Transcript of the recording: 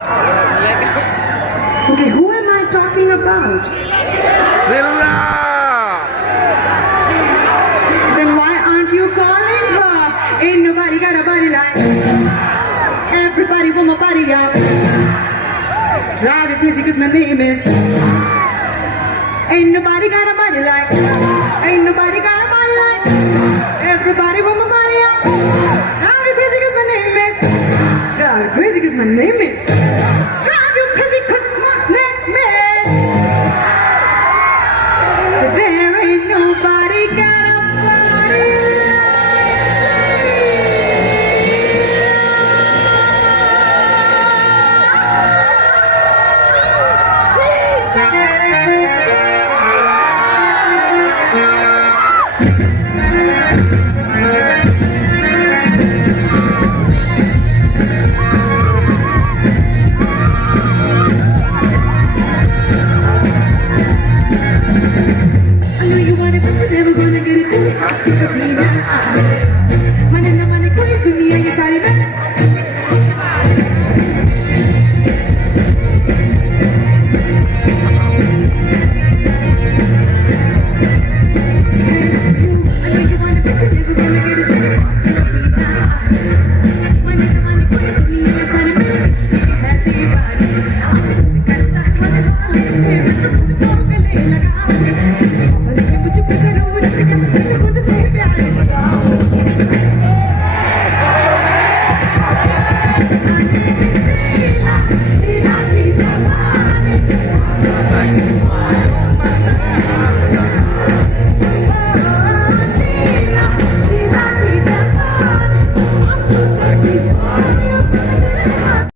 Okay, who am I talking about? Silla! Then why aren't you calling her? Ain't nobody got a body like everybody want my body up. Drive you crazy cause my name is. Ain't nobody got a body like. Ain't nobody got a body like everybody want